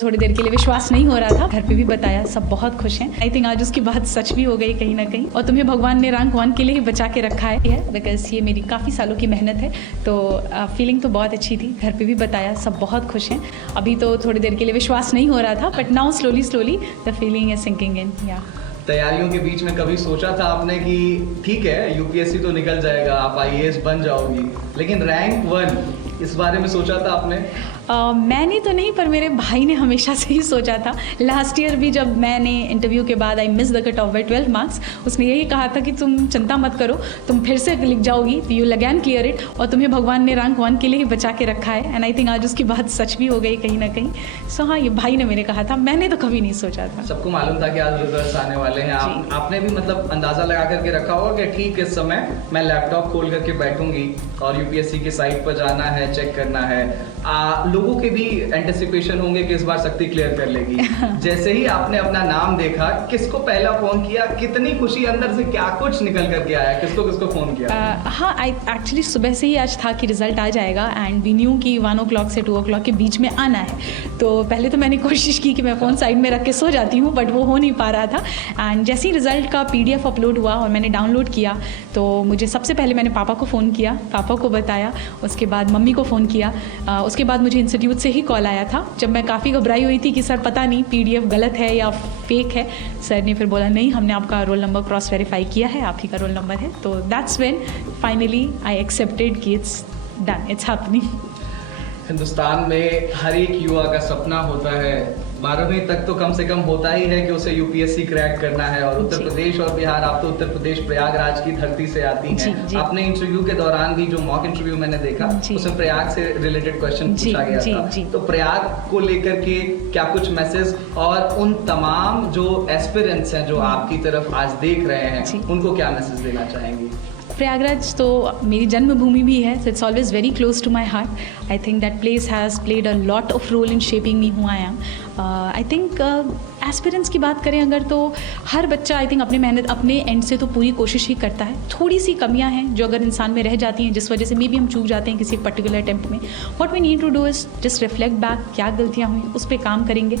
थोड़ी देर के लिए विश्वास नहीं हो रहा था, घर पे भी बताया, सब बहुत खुश हैं। आई थिंक आज उसकी बात सच भी हो गई कहीं ना कहीं, और तुम्हें भगवान ने रैंक 1 के लिए ही बचा के रखा है बिकॉज ये मेरी काफ़ी सालों की मेहनत है। तो फीलिंग तो बहुत अच्छी थी, घर पे भी बताया, सब बहुत खुश हैं। अभी तो थोड़ी देर के लिए विश्वास नहीं हो रहा था, but now slowly the feeling is sinking in. या तैयारियों के बीच में कभी सोचा था आपने कि ठीक है यूपीएससी तो निकल जाएगा, आप आईएएस बन जाओगी, लेकिन रैंक 1 इस बारे में सोचा था आपने? मैंने तो नहीं, पर मेरे भाई ने हमेशा से ही सोचा था। लास्ट ईयर भी जब मैंने इंटरव्यू के बाद I miss the cut off by 12 marks, उसने यही कहा था कि तुम चिंता मत करो, तुम फिर से लिख जाओगी, you will again clear it, और तुम्हें भगवान ने रैंक 1 के लिए ही बचा के रखा है। एंड आई थिंक आज उसकी बात सच भी हो गई कहीं ना कहीं। सो हाँ, ये भाई ने मेरे कहा था, मैंने तो कभी नहीं सोचा था। सबको मालूम था कि आज रिजल्ट्स आने वाले हैं, आपने भी मतलब अंदाजा लगा करके रखा होगा कि ठीक इस समय मैं लैपटॉप खोल करके बैठूंगी और यूपीएससी की साइट पर जाना है, चेक करना है। लोगों के भी एंटिसिपेशन होंगे कि इस बार शक्ति क्लियर कर लेगी। जैसे ही आपने अपना नाम देखा, किसको पहला फोन किया, कितनी खुशी अंदर से, क्या कुछ निकल करके आया, किसको किसको फोन किया? हाँ, एक्चुअली सुबह से ही आज था कि रिजल्ट आ जाएगा, एंड वी न्यू कि 1 o'clock से 2 o'clock के बीच में आना है। तो पहले तो मैंने कोशिश की कि मैं फ़ोन साइड में रख के सो जाती हूँ, बट वो हो नहीं पा रहा था। एंड जैसे ही रिजल्ट का PDF अपलोड हुआ और मैंने डाउनलोड किया, तो मुझे सबसे पहले मैंने पापा को फ़ोन किया, पापा को बताया, उसके बाद मम्मी को फ़ोन किया, उसके बाद मुझे इंस्टीट्यूट से ही कॉल आया था, जब मैं काफ़ी घबराई हुई थी कि सर पता नहीं PDF गलत है या फेक है। सर ने फिर बोला नहीं, हमने आपका रोल नंबर क्रॉस वेरीफाई किया है, आप ही का रोल नंबर है। तो that's when finally I accepted कि it's done, it's happening. Hindustan में हर एक युवा का सपना होता है, 12वीं तक तो कम से कम होता ही है कि उसे यूपीएससी क्रैक करना है। और उत्तर प्रदेश और बिहार, आप तो उत्तर प्रदेश प्रयागराज की धरती से आती हैं। अपने इंटरव्यू के दौरान भी, जो मॉक इंटरव्यू मैंने देखा, उसमें प्रयाग से रिलेटेड क्वेश्चन पूछा गया था। तो प्रयाग को लेकर के क्या कुछ मैसेज, और उन तमाम जो एस्पिरेंट्स हैं जो आपकी तरफ आज देख रहे हैं, उनको क्या मैसेज देना चाहेंगी? प्रयागराज तो मेरी जन्मभूमि भी है, so it's always very close to my heart. I think that place has played a lot of role in shaping me who I am. I think aspirants की बात करें अगर, तो हर बच्चा आई थिंक अपनी मेहनत अपने एंड से तो पूरी कोशिश ही करता है। थोड़ी सी कमियां हैं जो अगर इंसान में रह जाती हैं, जिस वजह से मे भी हम चूक जाते हैं किसी पर्टिकुलर अटेम्प्ट में। What we need to do is just reflect back, क्या गलतियां हुई उस पर काम करेंगे।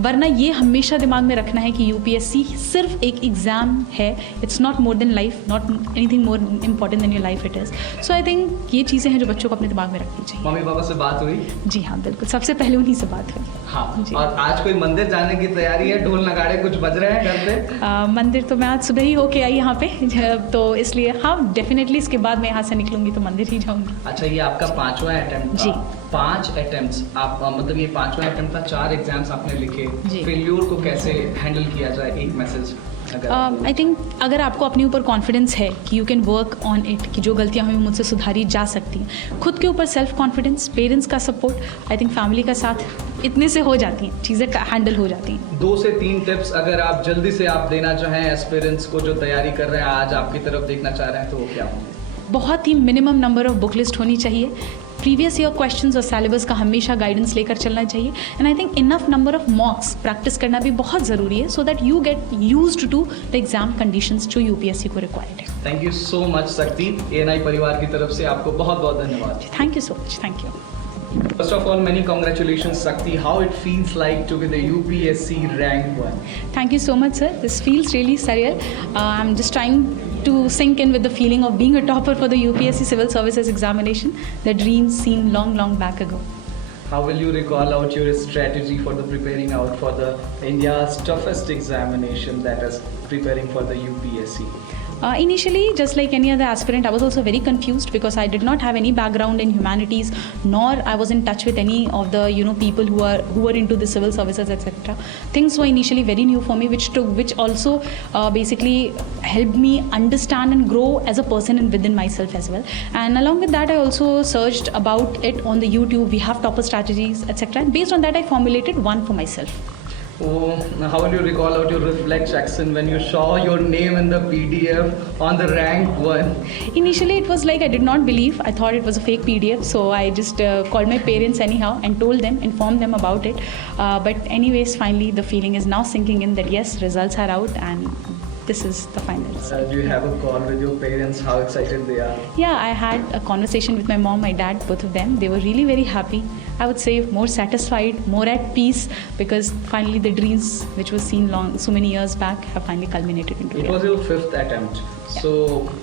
वरना ये हमेशा दिमाग में रखना है कि यूपीएससी सिर्फ एक एग्ज़ाम है, it's not more than life, not anything more important than your life it is. So I think ये चीज़ें हैं जो बच्चों को अपने दिमाग में रखनी चाहिए। मम्मी पापा से बात हुई? जी हाँ, बिल्कुल, सबसे पहले उन्हीं से बात हुई। हाँ, और आज कोई मंदिर जाने की तैयारी है? ढोल नगाड़े कुछ बज रहे हैं घर पे? मंदिर तो मैं आज सुबह ही होके आई यहाँ पे, तो इसलिए हाँ, डेफिनेटली इसके बाद मैं यहाँ से निकलूंगी तो मंदिर ही जाऊंगी। अच्छा, ये आपका 5वां अटेम्प्ट था? जी, 5 अटेम्प्ट्स आप, मतलब ये 5वां अटेम्प्ट था, 4 एग्जाम्स आपने लिखे। फेल्योर को कैसे हैंडल किया जाए, एक मैसेज? आई थिंक अगर आपको अपने ऊपर कॉन्फिडेंस है कि you can work on it, कि जो गलतियां हुई मुझसे सुधारी जा सकती हैं, खुद के ऊपर सेल्फ कॉन्फिडेंस, पेरेंट्स का सपोर्ट, आई थिंक फैमिली का साथ, इतने से हो जाती हैं चीज़ें, हैंडल हो जाती हैं। 2 से 3 टिप्स अगर आप जल्दी से आप देना चाहें एस्पिरेंट्स को जो तैयारी कर रहे हैं, आज आपकी तरफ देखना चाह रहे हैं, तो वो क्या होंगे? बहुत ही minimum number of book list होनी चाहिए। प्रीवियस ईयर क्वेश्चंस और सिलेबस का हमेशा गाइडेंस लेकर चलना चाहिए। And I think enough number of mocks practice करना भी बहुत ज़रूरी है, so that you get used to the exam conditions जो यूपीएससी को रिक्वायर्ड है। Thank you so much Shakti, ANI परिवार की तरफ से आपको बहुत बहुत धन्यवाद। Thank you so much, thank you. First of all, many congratulations, Shakti. How it feels like to be the UPSC rank 1? Thank you so much, sir. This feels really surreal. I'm just trying to sink in with the feeling of being a topper for the UPSC Civil Services examination. The dreams seem long back ago. How will you recall out your strategy for the preparing out for the India's toughest examination, that is preparing for the UPSC? Initially, just like any other aspirant, I was also very confused because I did not have any background in humanities, nor I was in touch with any of the people who were into the civil services, etc. Things were initially very new for me, which also basically helped me understand and grow as a person and within myself as well. And along with that, I also searched about it on the YouTube. We have topper strategies, etc. And based on that, I formulated one for myself. Oh, how will you recall out your reflex action when you saw your name in the PDF on the rank 1? Initially, it was like I did not believe. I thought it was a fake PDF. So I just called my parents anyhow and told them, informed them about it. But anyways, finally, the feeling is now sinking in that yes, results are out and this is the final result. Do you have a call with your parents? How excited they are? Yeah, I had a conversation with my mom, my dad, both of them. They were really very happy. I would say more satisfied, more at peace, because finally the dreams which was seen so many years back have finally culminated into It reality. was your 5th attempt. Yeah. So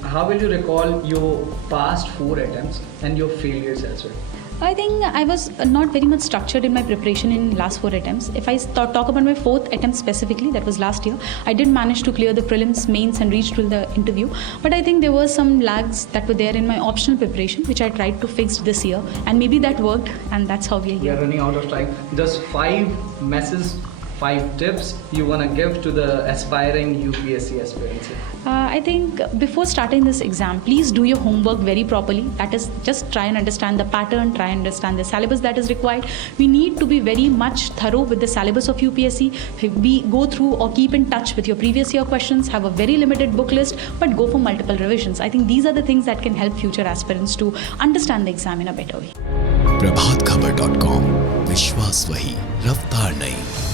how will you recall your past 4 attempts and your failures as well? I think I was not very much structured in my preparation in last 4 attempts. If I talk about my 4th attempt specifically, that was last year, I did manage to clear the prelims, mains and reach to the interview. But I think there were some lags that were there in my optional preparation, which I tried to fix this year. And maybe that worked, and that's how we are We are here. running out of time. Just 5 messages, 5 tips you want to give to the aspiring UPSC aspirants? I think before starting this exam, please do your homework very properly. That is, just try and understand the pattern, try and understand the syllabus that is required. We need to be very much thorough with the syllabus of UPSC. We go through or keep in touch with your previous year questions, have a very limited book list, but go for multiple revisions. I think these are the things that can help future aspirants to understand the exam in a better way. प्रभातखबर.com, विश्वास वही, रफ्तार नहीं।